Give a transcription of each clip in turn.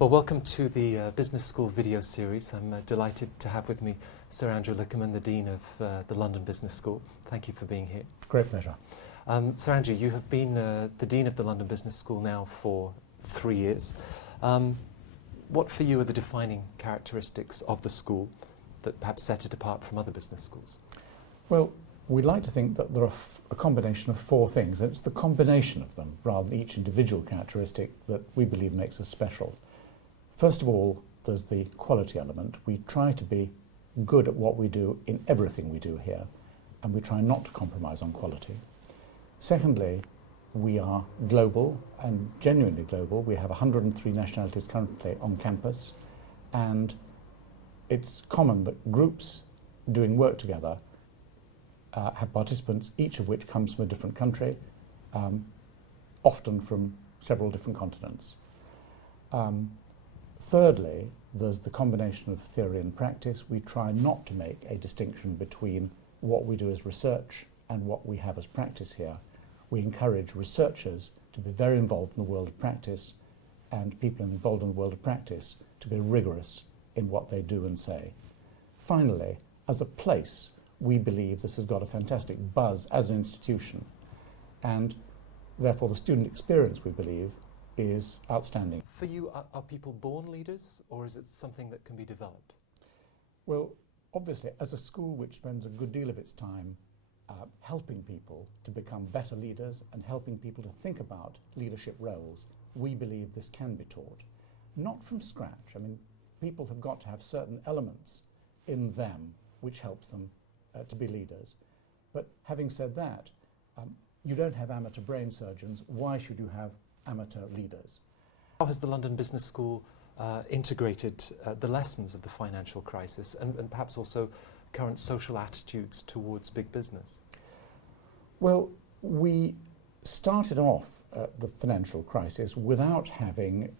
Well, welcome to the Business School video series. I'm delighted to have with me Sir Andrew Likierman, the Dean of the London Business School. Thank you for being here. Great pleasure. Sir Andrew, you have been the Dean of the London Business School now for 3 years. What for you are the defining characteristics of the school that perhaps set it apart from other business schools? Well, we like to think that there are a combination of 4 things, and it's the combination of them rather than each individual characteristic that we believe makes us special. First of all, there's the quality element. We try to be good at what we do in everything we do here, and we try not to compromise on quality. Secondly, we are global and genuinely global. We have 103 nationalities currently on campus, and it's common that groups doing work together have participants, each of which comes from a different country, often from several different continents. Thirdly, there's the combination of theory and practice. We try not to make a distinction between what we do as research and what we have as practice here. We encourage researchers to be very involved in the world of practice and people involved in the world of practice to be rigorous in what they do and say. Finally, as a place, we believe this has got a fantastic buzz as an institution, and therefore the student experience, we believe, is outstanding. For you, are people born leaders, or is it something that can be developed? Well, obviously, as a school which spends a good deal of its time helping people to become better leaders and helping people to think about leadership roles, we believe this can be taught. Not from scratch. I mean, people have got to have certain elements in them which helps them to be leaders. But having said that, you don't have amateur brain surgeons. Why should you have amateur leaders? How has the London Business School integrated the lessons of the financial crisis and perhaps also current social attitudes towards big business? Well, we started off the financial crisis without having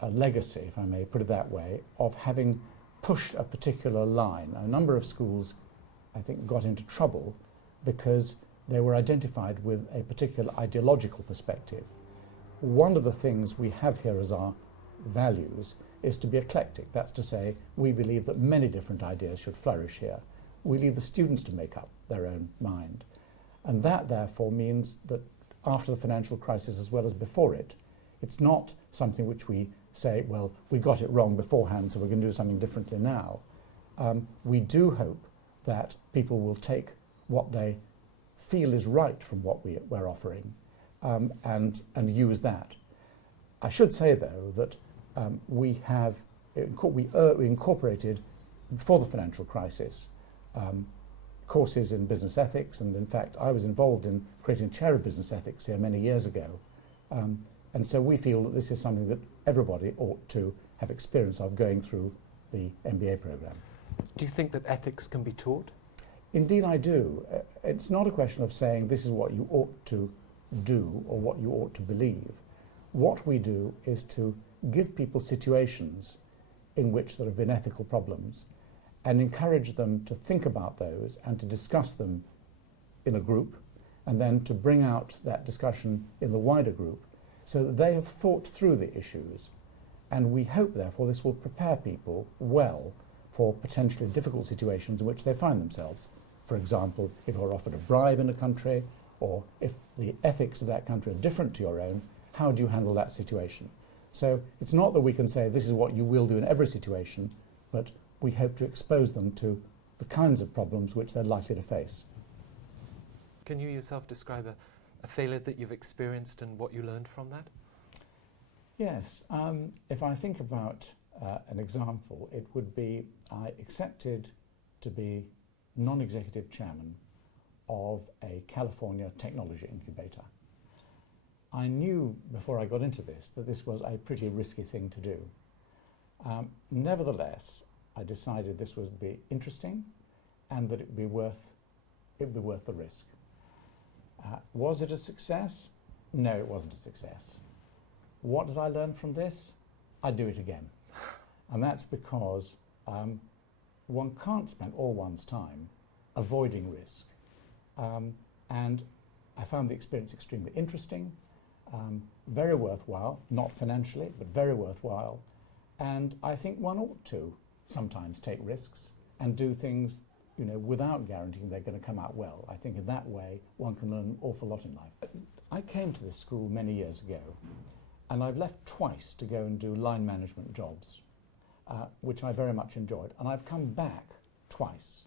a legacy, if I may put it that way, of having pushed a particular line. A number of schools, I think, got into trouble because they were identified with a particular ideological perspective. One of the things we have here as our values is to be eclectic. That's to say, we believe that many different ideas should flourish here. We leave the students to make up their own mind. And that, therefore, means that after the financial crisis as well as before it, it's not something which we say, well, we got it wrong beforehand, so we're going to do something differently now. We do hope that people will take what they feel is right from what we're offering and use that. I should say, though, that we incorporated, before the financial crisis, courses in business ethics, and in fact I was involved in creating a chair of business ethics here many years ago. And so we feel that this is something that everybody ought to have experience of going through the MBA programme. Do you think that ethics can be taught? Indeed I do. It's not a question of saying this is what you ought to do or what you ought to believe. What we do is to give people situations in which there have been ethical problems and encourage them to think about those and to discuss them in a group, and then to bring out that discussion in the wider group so that they have thought through the issues. And we hope, therefore, this will prepare people well for potentially difficult situations in which they find themselves. For example, if you're offered a bribe in a country, or if the ethics of that country are different to your own, how do you handle that situation? So it's not that we can say this is what you will do in every situation, but we hope to expose them to the kinds of problems which they're likely to face. Can you yourself describe a failure that you've experienced and what you learned from that? Yes. If I think about an example, it would be I accepted to be non-executive chairman of a California technology incubator. I knew before I got into this that this was a pretty risky thing to do. Nevertheless, I decided this would be interesting and that it would be worth the risk. Was it a success? No, it wasn't a success. What did I learn from this? I'd do it again. And that's because one can't spend all one's time avoiding risk. And I found the experience extremely interesting, very worthwhile, not financially, but very worthwhile. And I think one ought to sometimes take risks and do things, you know, without guaranteeing they're going to come out well. I think in that way one can learn an awful lot in life. I came to this school many years ago, and I've left twice to go and do line management jobs, which I very much enjoyed. And I've come back twice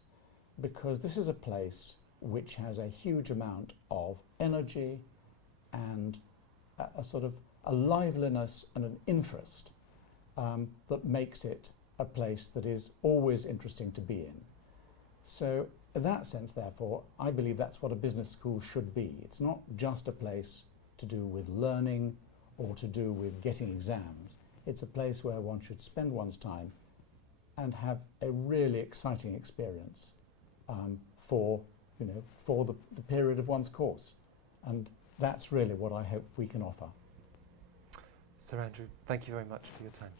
because this is a place which has a huge amount of energy and a sort of a liveliness and an interest that makes it a place that is always interesting to be in. So in that sense, therefore, I believe that's what a business school should be. It's not just a place to do with learning or to do with getting exams. It's a place where one should spend one's time and have a really exciting experience for the period of one's course. And that's really what I hope we can offer. Sir Andrew, thank you very much for your time.